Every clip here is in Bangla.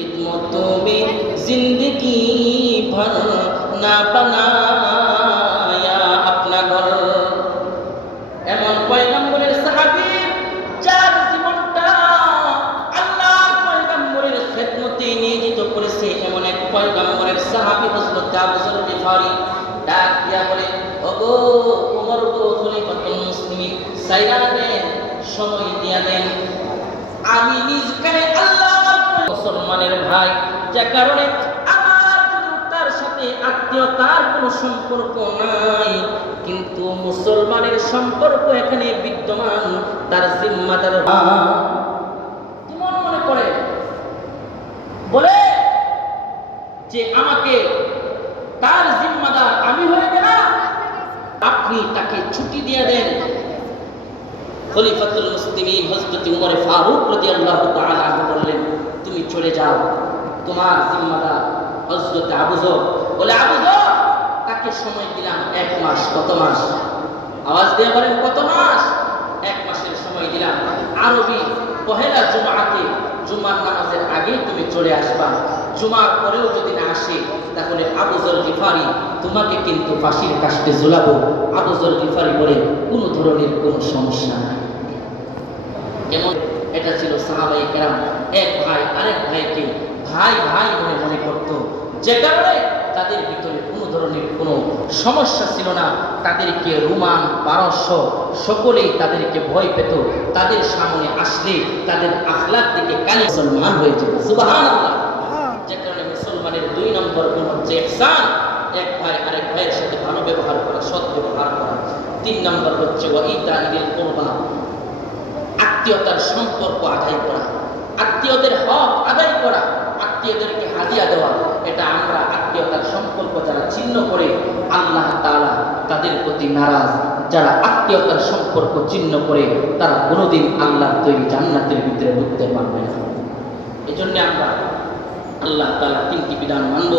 खिदमत में जिंदगी भर ना बनाया अपना घर এমন পয়গম্বরের সাহাবী যার জীবনটা আল্লাহর পয়গম্বরের খেদমতে নিয়োজিত করেছে এমন এক পয়গম্বরের সাহাবী হযরত আবু যর গিফারি ডাক দিয়া বলে ওগো ওমর গো খলিফাতুল মুসলিমিন সাইরা দেন সময় দিয়া দেন আমি নিজকে আল্লাহর মুসলমানের ভাই, যে কারণে তার সাথে আত্মীয়তার কোনো সম্পর্ক নাই, কিন্তু মুসলমানের সম্পর্ক এখানে বিদ্যমান, তার জিম্মাদার মনে করে? বলে যে আমাকে তার জিম্মাদার আমি হয়ে গেলাম। আপনি তাকে ছুটি দিয়ে দেন। খলিফাতুল মুসলিমিন হযরত উমর ফারুক রাদিয়াল্লাহু তাআলা চলে যাও। তোমার জিম্মাদার হযরত আবু যর বলে, আবু যর, তাকে সময় দিলাম এক মাস, কত মাস? আওয়াজ দিয়ে বলেন, কত মাস? এক মাসের সময় দিলাম। আরবি পহেলা জুমাতে জুমার নামাজের আগে তুমি চলে আসবা। জুমার পরেও যদি না আসে, তাহলে আবু জর গিফারি তোমাকে কিন্তু ফাঁসির কাষ্টে ঝুলাবো। আবু জর গিফারি বলে, কোনো ধরনের কোনো সমস্যা নাই। এমন এটা ছিল সাহাবাই কেরাম। এক ভাই আরেক ভাইকে ভাই ভাই মনে মনে করত। যে কারণে তাদের ভিতরে কোনো ধরনের কোনো সমস্যা ছিল না। তাদেরকে রুমান পারস্য সকলেই তাদেরকে ভয় পেত। তাদের সামনে আসলে তাদের আখলাক দিকে কালি মুসলমান হয়ে যেত। সুবাহান যে কারণে মুসলমানের দুই নম্বর গুণ হচ্ছে ইহসান। এক ভাই আরেক ভাইয়ের সাথে ভালো ব্যবহার করা সৎ ব্যবহার করা। তিন নম্বর হচ্ছে ওয়াইতা ইদিল কোরবা। আত্মীয়তার সম্পর্ক আদায় করা, আত্মীয়দের হক আদায় করা, আত্মীয়দেরকে হাদিয়া দেওয়া, এটা আমরা আত্মীয়তার সম্পর্ক যারা ছিন্ন করে, আল্লাহ তাআলা তাদের প্রতি নারাজ। যারা আত্মীয়তার সম্পর্ক ছিন্ন করে, তারা কোনোদিন আল্লাহর তৈরি জান্নাতের ভিতরে ঢুকতে পারবে না। এই জন্য আমরা আল্লাহ তালা তিনটি বিধান মানব।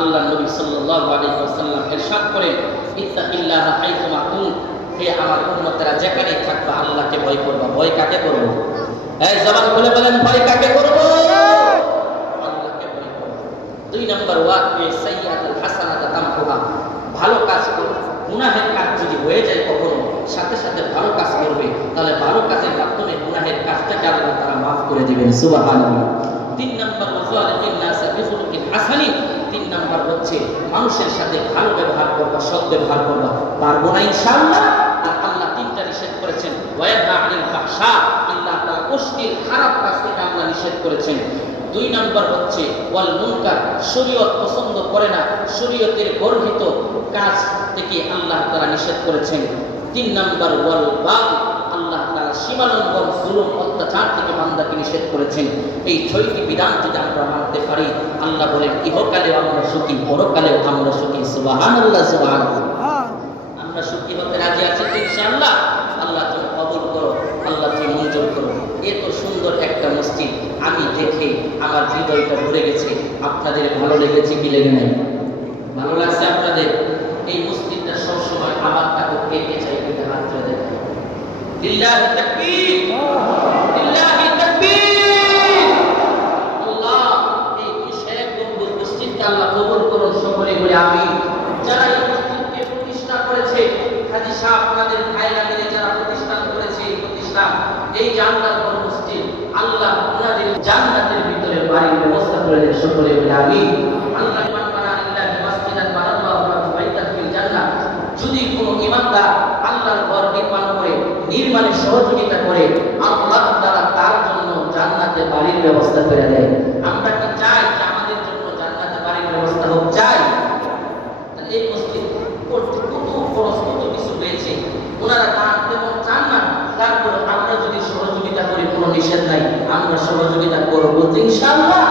আল্লাহ নবী সাল্লাল্লাহু আলাইহি ওয়াসাল্লাম ইরশাদ করেন ইত্তাকিল্লাহা হাইথুমা কুনত হে আমার উম্মতেরা যেখানেই থাকবা আল্লাহকে ভয় করবা, ভয় কাকে করব? এই জবান খুলে বলেন, ভয় কাকে করব? দুই নম্বর ভালো কাজ গুনাহের কাজ যদি হয়ে যায় কখনো, সাথে সাথে ভালো কাজ করবে, তাহলে ভালো কাজের মাধ্যমে গুনাহের কাজটাকে আল্লাহ তারা মাফ করে দিবেন তিন নম্বর হাসানিন তিন নম্বর হচ্ছে মানুষের সাথে ভালো ব্যবহার করবা, সৎ ব্যবহার করবা। পারব না ইনশাআল্লাহ। করেছেন আনিল ফাহশা আল্লাহ তাআলা অশ্লীল খারাপ কাজ থেকে আল্লাহ নিষেধ করেছেন। দুই নম্বর হচ্ছে ওয়াল মুনকার শরীয়ত পছন্দ করে না শরীয়তের গর্হিত কাজ থেকে আল্লাহ তাআলা নিষেধ করেছেন। তিন নম্বর ওয়াল বাগ আল্লাহ তাআলা সীমালঙ্ঘন জুলুম অত্যাচার থেকে বান্দাকে নিষেধ করেছেন। এই ছয়টি বিধান যদি আমরা মানতে পারি আল্লাহ বলেন ইহকালেও আমরা সুখী পরকালেও আমরা সুখী সুবহানাল্লাহ আমরা সুখী হতে রাজি আছি ইনশাআল্লাহ আল্লাহ তুমি কবুল করো আল্লাহ তুমি মঞ্জুর করো এত সুন্দর একটা মসজিদ আমি দেখে আমার হৃদয়টা ভরে গেছে। আপনাদের ভালো লেগেছে কি লেগে নাই? ভালো লাগছে আপনাদের? এই মসজিদটা সবসময় আমার তাকে কে চাই কিন্তু হাত তুলে আমি যারা এই মসজিদকে প্রতিষ্ঠা করেছে, হাজি সাহেব, আপনাদের ভাইরা মিলে যারা প্রতিষ্ঠান করেছে প্রতিষ্ঠান এই জান্নাত মসজিদ, আল্লাহ আপনাদের জান্নাতের ভিতরে বাড়ির ব্যবস্থা করে দেন সকলে বলে আমি আল্লাহ যদি কোনো ইমানদার আল্লাহর ঘর নির্মাণ করে, নির্মাণে সহযোগিতা করে, আল্লাহ তাআলা তার জন্য জান্নাতে বাড়ির ব্যবস্থা করে দেয়। আমরা কি চাই নিষেধ নাই আমরা সহযোগিতা করবো তো ইনশাআল্লাহ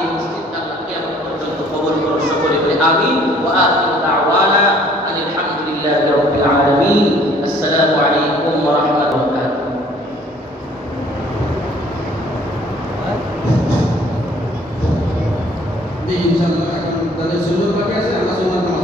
এই মসজিদটা আল্লাহ কিয়ামত পর্যন্ত কবুল করুন সকলে বলে আমিন ওয়া আখিরু দাওয়ানা আনিল হামদুলিল্লাহি রাব্বিল আলামিন আসসালামু আলাইকুম ওয়া রাহমাতুল্লাহি ওয়া বারাকাতুহু Di insya Allah akan ada sunnah pakai saya, ada sunnah